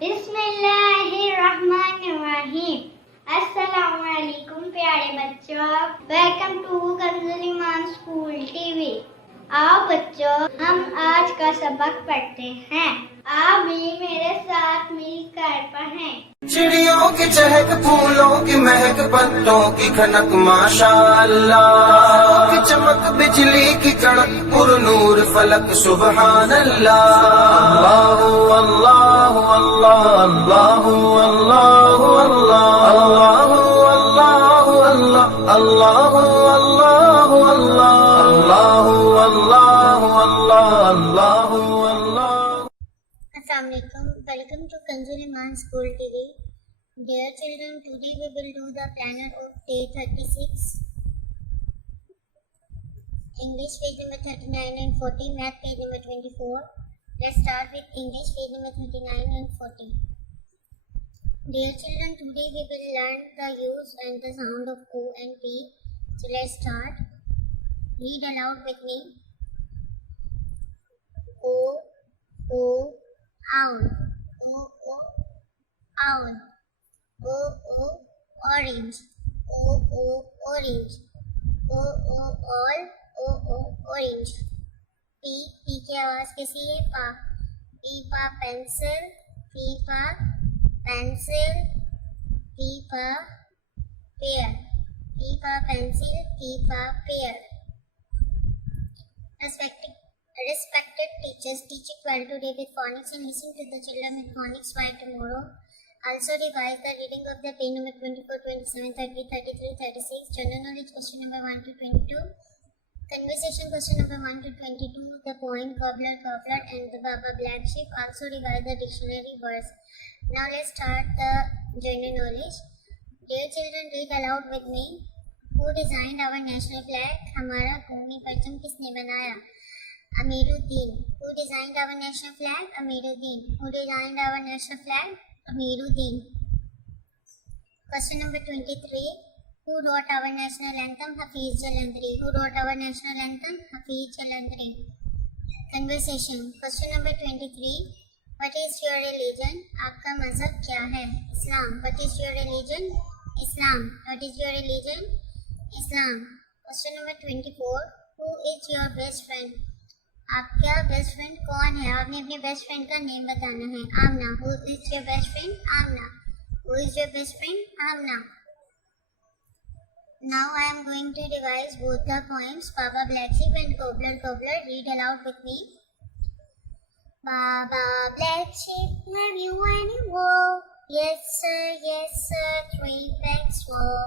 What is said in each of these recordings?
बिस्मिल्लाहिर्रहमानिर्रहीम। अस्सलामुअलैकुम प्यारे बच्चों, welcome to Kanz Iman school TV. आओ बच्चों, हम आज का सबक पढ़ते हैं। आप भी मेरे साथ मिलकर पढ़ें। चिड़ियों की चहक, फूलों की महक, पत्तों की खनक, माशाअल्लाह की चमक, बिजली की कड़क, पुरनूर फलक, सुबहान अल्लाह। अल्लाह अल्लाह अल्लाह अल्लाह अल्लाह अल्लाह अल्लाह अल्लाह अल्लाह अल्लाह अल्लाह अल्लाह। Assalamualaikum. Welcome to Kanz Iman School TV. Dear children, today we will do the planner of day 36. English page number 39 and 40, Math page number 24. Let's start with English page number 39 and 40. Dear children, today we will learn the use and the sound of O and P. So let's start. Read aloud with me. O, O, owl. O, O, owl. O, O, orange. O, O, orange. O, O, all. O, O, orange. P, P की आवाज कैसी है? पा. P पा pencil. P पा pencil. P पा pear. P पा pencil. P पा pear. Respected teachers, teach it well today with phonics and listen to the children with phonics by tomorrow. Also revise the reading of the page number 24, 27, 30, 33, 36, general knowledge question number 1 to 22, conversation question number 1 to 22, the poem Cobbler, Cobbler and the Baba Black Sheep. Also revise the dictionary words. Now let's start the general knowledge. Dear children, read aloud with me. Who designed our national flag? हमारा कौमी परचम किसने बनाया? Amiruddin. Who designed our national flag? Amiruddin. Who designed our national flag? Amiruddin. Question number 23. Who wrote our national anthem? Hafiz Jalandhari. Who wrote our national anthem? Hafiz Jalandhari. Conversation. Question number 23. What is your religion? आपका मज़हब क्या है? Islam. What is your religion? Islam. What is your religion? Islam. Question number 24. Who is your best friend? आपका best friend कौन है? आपने अपने best friend का नेम बताना है. आमना. Who is your best friend? Amna. Who is your best friend? Amna. Now I am going to revise both the poems, Baba Black Sheep and Cobbler, Cobbler. Read aloud with me. Baba Black Sheep, have you any wool? Yes sir, 3 bags full.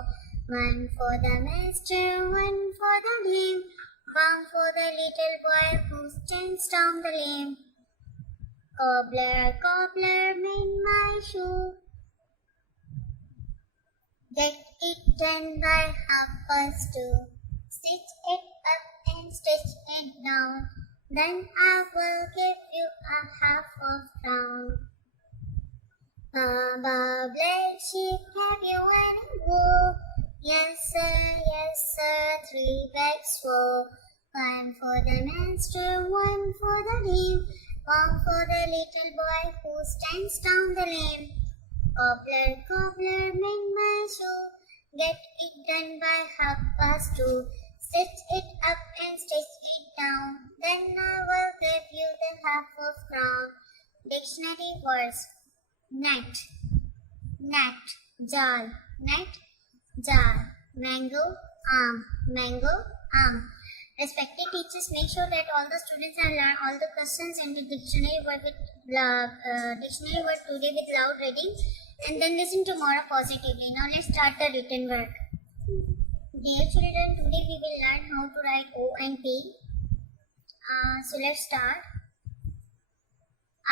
1 for the master, 1 for the lame. 1 for the little boy who stands down the lane. Cobbler, cobbler, mend my shoe. Get it done by 2:30. Stitch it up and stitch it down. Then I will give you a half of crown. Baba Black Sheep, have you any wool? Yes sir, 3 bags full. 1 for the master, 1 for the lame. 1 for the little boy who stands down the lane. Cobbler, cobbler, mend my shoe. Get it done by 2:30. Stitch it up and stitch it down. Then I will give you the half of crown. Dictionary words. Net, net, jal, net, jar. Mango, mango, Respected teachers, make sure that all the students have learned all the questions and the dictionary word today with loud reading, and then listen tomorrow positively. Now let's start the written work. Dear children, today we will learn how to write O and P. So let's start.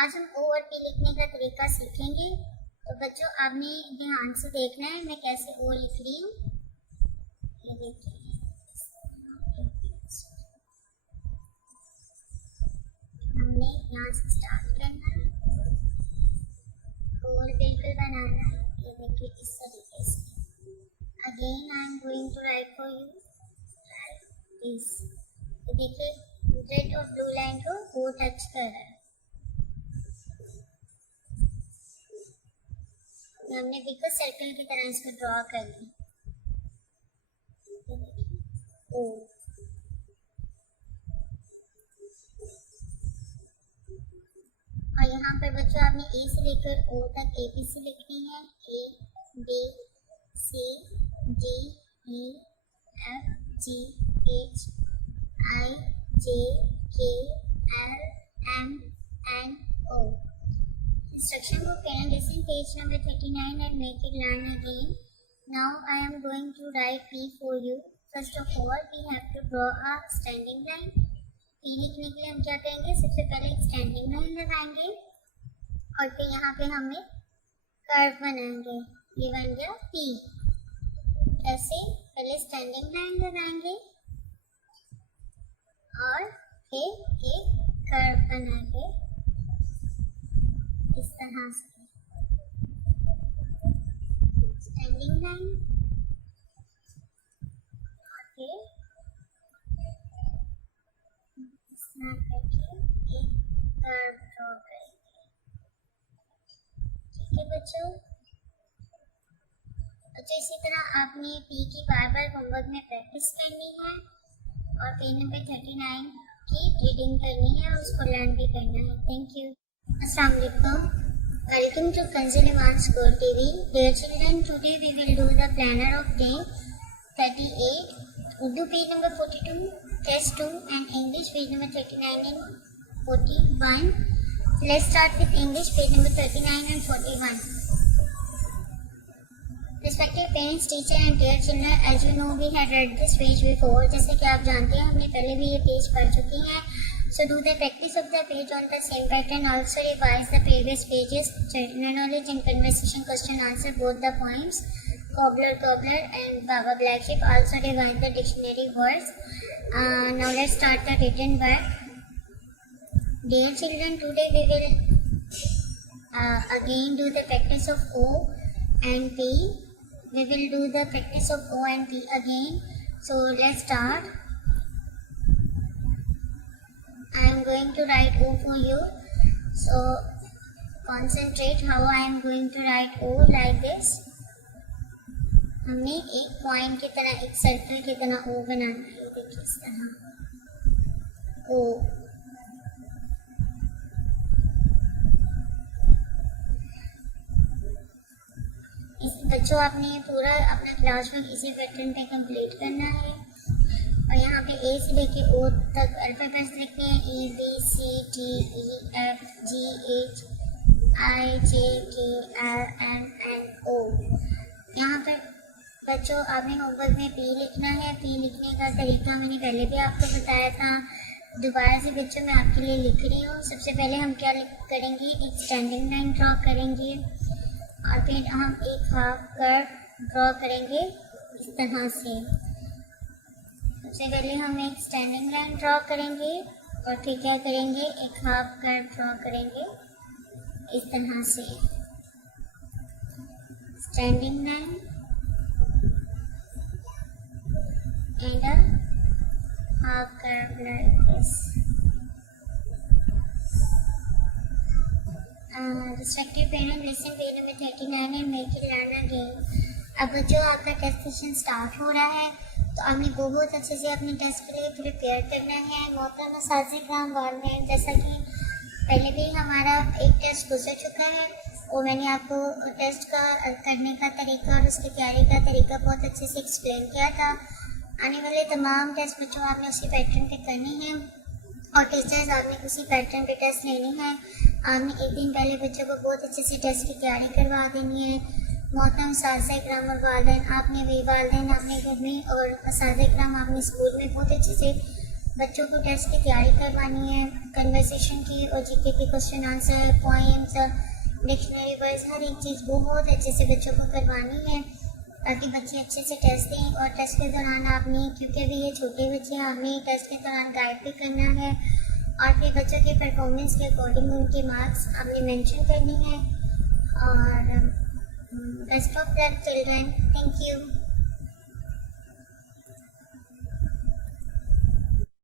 आज हम O और P लिखने का तरीका सीखेंगे. तो बच्चों, आपने ध्यान से देखना है मैं कैसे O लिख रही हूँ. ये देखिए, हमने यहाँ से स्टार्ट करना है और बिल्कुल बनाना है. ये देखिए इस तरीके से. Again I am going to write for you this. देखिए रेड और ब्लू लाइन को वो टच कर रहा है. हमने बिगर सर्कल की तरह इसको ड्रॉ कर लिया। ओ और यहाँ पर बच्चों आपने ए से लेकर ओ तक ABC लिखनी है। A B C D E F G H I J K L M N O। Instruction book parent, listen page number 39 and make it learn again. Now I am going to write P for you. First of all, we have to draw a standing line. P लिखने के लिए हम क्या करेंगे, सबसे पहले एक standing line लगाएंगे और फिर यहाँ पे हमें कर्व बनाएंगे। ये बन गया P। ऐसे पहले स्टैंडिंग लाइन लगाएंगे और फिर एक कर्व बनाएंगे इस तरह से। स्टैंडिंग लाइन और फिर करके एक कर्व ड्रॉ करेंगे। ठीक है बच्चों। इसी तरह आपने पी की बार बार होमवर्क में प्रैक्टिस करनी है और पेज नंबर 39 की रीडिंग करनी है और उसको लर्न भी करना है। Thank you. अस्सलाम वालेकुम। Welcome to Kanz Iman school TV. Dear children, today we will do the planner of day 38, Urdu page number 42, test 2 and English page number 39 and 41. Let's start with English page number 39 and 41. Respected parents, teacher and dear children, as you know we had read this page before. जैसे कि आप जानते हैं हमने पहले भी ये page पढ़ चुकी हैं। So do the practice of the page on the same pattern. Also revise the previous pages. General knowledge and conversation question answer both the poems. Cobbler and Baba Black Sheep. Also revise the dictionary words. Now let's start the written work. Dear children, today we will again do the practice of O and P. We will do the practice of O and P again. So let's start. I am going to write O for you. So concentrate how I am going to write O like this. हमने एक point की तरह, एक circle की तरह ओ बनाना है। देखिए इस तरह ओ। इस बच्चों आपने पूरा अपना क्लास वर्क इसी पैटर्न पे कंप्लीट करना है और यहाँ पे ए से लेके ओ तक अल्फाबेट्स लिखते हैं। E B C D E F G H I J K L M N O। यहाँ पर बच्चों आपने होमवर्क में पी लिखना है। पी लिखने का तरीका मैंने पहले भी आपको बताया था। दोबारा से बच्चों मैं आपके लिए लिख रही हूँ। सबसे पहले हम क्या करेंगे, एक स्टैंडिंग लाइन ड्रॉ करेंगे और फिर हम एक हाफ कर्व ड्रॉ करेंगे इस तरह से। सबसे पहले हम एक स्टैंडिंग लाइन ड्रॉ करेंगे और फिर क्या करेंगे, एक हाफ कर्व ड्रॉ करेंगे इस तरह से। Standing line and a half curve like this. Respected parent, listen page number 39 and make it learn again. अब बच्चों आपका टेस्ट सेशन स्टार्ट हो रहा है तो आपने बहुत अच्छे से अपने टेस्ट के लिए प्रिपेयर करना है। मोहतरम असातिज़ा वालिदैन, जैसा कि पहले भी हमारा एक टेस्ट गुजर चुका है और मैंने आपको टेस्ट का करने का तरीका और उसकी तैयारी का तरीका बहुत अच्छे से एक्सप्लेन किया था। आने वाले तमाम टेस्ट बच्चों आपने उसी पैटर्न पे करने हैं और टीचर्स आपने उसी पैटर्न पे टेस्ट लेनी है। आपने एक दिन पहले बच्चों को बहुत अच्छे से टेस्ट की तैयारी करवा देनी है। मोहतरम असातिज़ा इकराम और वालिदैन, आपने भी वालिदैन आपने घर में और असातिज़ा इकराम आपने स्कूल में बहुत अच्छे से बच्चों को टेस्ट की तैयारी करवानी है। कन्वर्सेशन की और जीके के question answer, poems, dictionary words, हर एक चीज़ बहुत अच्छे से बच्चों को करवानी है ताकि बच्चे अच्छे से टेस्ट दें। और टेस्ट के दौरान आपने, क्योंकि अभी ये छोटे बच्चे हैं, आपने टेस्ट के दौरान गाइड भी करना है और फिर बच्चों के परफॉर्मेंस के अकॉर्डिंग उनके मार्क्स आपने मेंशन करनी है। और best of luck children. Thank you.